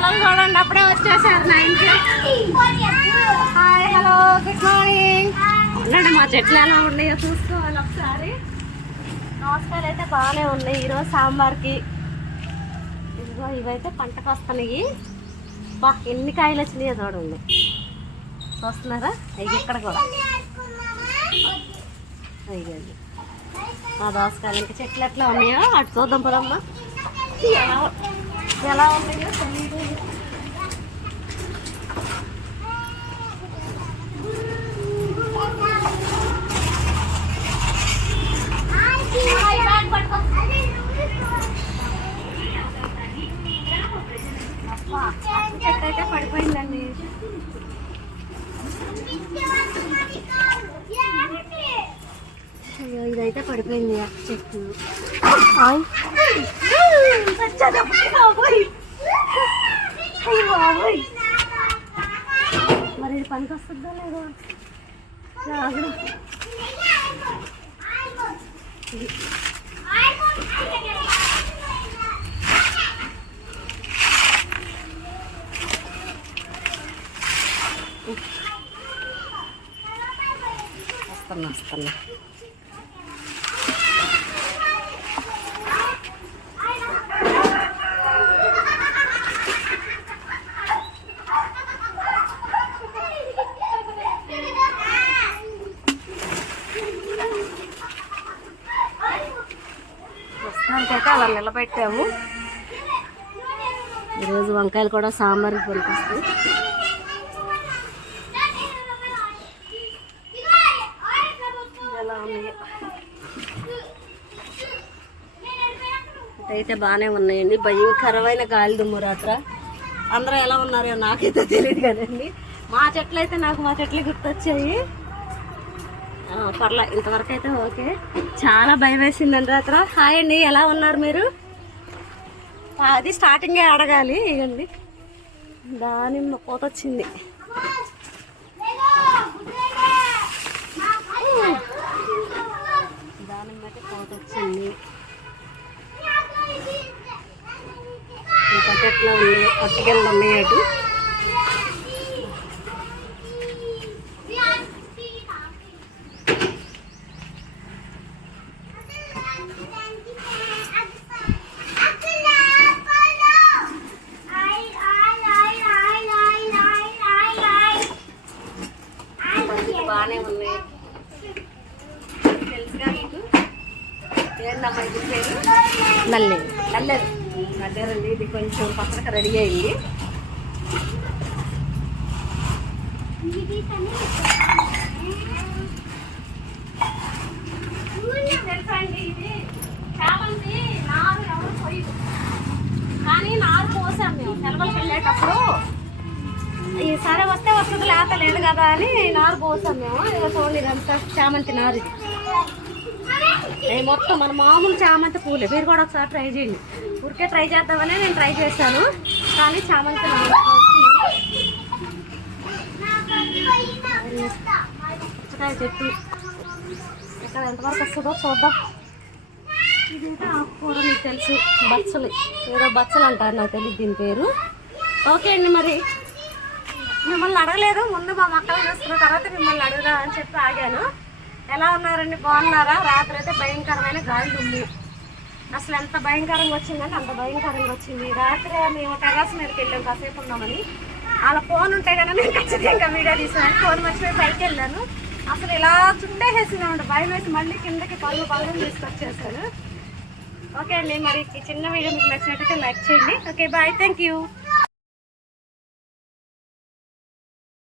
పిల్లలు చూడండి అప్పుడే వచ్చేసారు 9కి. Hi, hello, good morning. ఉండండి, మా చెట్లు ఎలా ఉన్నాయో చూసుకోవాలి ఒకసారి. దోసకాయలు అయితే బాగానే ఉన్నాయి ఈరోజు సాంబార్కి. ఇదిగో ఇవైతే పంటకు వస్తున్నాయి. బా ఎన్ని కాయలు వచ్చినాయో చూడండి. వస్తున్నారా? అవి ఇక్కడ కూడా అయ్యండి. ఆ దోసకాయలు ఇంకా చెట్లు ఎట్లా ఉన్నాయో అటు చూద్దాం పదమ్మా. ఎలా ఉన్నాయో తెలియదు. చెట్టు అయితే పడిపోయిందండి. అయ్యో ఇదైతే పడిపోయింది చెట్టు. మరి ఇది పనికి వస్తుందా లేదో. వస్తున్నా ప్రస్తుతానికైతే అలా నిలబెట్టాము. ఈరోజు వంకాయలు కూడా సాంబార్కి పనికొస్తాయి. ఎలా ఉన్నాయి అయితే బాగానే ఉన్నాయండి. భయంకరమైన గాలి దుమ్ము రాత్ర. అందరూ ఎలా ఉన్నారో నాకైతే తెలియదు కదండి. మా చెట్లు అయితే నాకు మా చెట్లు గుర్తొచ్చాయి. పర్లే, ఇంతవరకు అయితే ఓకే. చాలా భయం వేసిందండి రాత్ర. హాయ్ అండి, ఎలా ఉన్నారు మీరు? అది స్టార్టింగే అడగాలి. ఇవ్వండి, దానిమ్మ పూత వచ్చింది. దానిమ్మ అయితే పూత వచ్చింది. ఇంకా చెట్లు ఉన్నాయి, పట్టుకెళ్ళి ఉన్నాయి అటు. బాగానే ఉన్నాయి. తెలుసుగా మీకు? ఏంటమ్మా ఇది పేరు? నల్లేరు. నల్లేరు నల్లేరండి. ఇది కొంచెం పక్కన రెడీ అయింది. తెలుసా అండి, ఇది చామంతి నారు ఎవరు పోయింది, కానీ నారు పోసాం మేము సెలవులకు వెళ్ళేటప్పుడు. ఈసారి వస్తే వస్తుంది, లేత లేదు కదా అని నారు పోసాం మేము. ఇక చూడండి, ఇదంతా చామంతి నారు. ఇది మొత్తం మన మామూలు చామంతి పూలే. మీరు కూడా ఒకసారి ట్రై చేయండి. ఊరికే ట్రై చేద్దామని నేను ట్రై చేశాను, కానీ చామంతి నారు పుచ్చకాయ చెట్టు ఇక్కడ ఎంతవరకు వస్తుందో చూద్దాం. ఇదైతే ఆకుకూర, మీకు తెలుసు, బచ్చలు. ఏదో బచ్చలు అంటారు, నాకు తెలియదు దీని పేరు. ఓకే అండి, మరి మిమ్మల్ని అడగలేదు ముందు, మా మక్కలు చూస్తున్న తర్వాత మిమ్మల్ని అడుగుదా అని చెప్పి ఆగాను. ఎలా ఉన్నారండి, బాగున్నారా? రాత్రి అయితే భయంకరమైన గాలి దుమ్ము. అసలు ఎంత భయంకరంగా వచ్చిందంటే అంత భయంకరంగా వచ్చింది. రాత్రి మేము టెర్రస్ మీదకి వెళ్ళాం, కాసేపు ఉన్నామని. అలా ఫోన్ ఉంటే కన్నా నేను ఖచ్చితంగా వీడియో తీసాను. ఫోన్ మర్చిపోయి పైకి వెళ్ళాను. అసలు ఇలా చుట్టేసేసినామంటే భయం వేసి మళ్ళీ కిందకి పళ్ళు తీసుకొచ్చేసాను. ఓకే అండి, మరి ఈ చిన్న వీడియో మీకు నచ్చినట్టయితే లైక్ చేయండి. Okay, bye, thank you.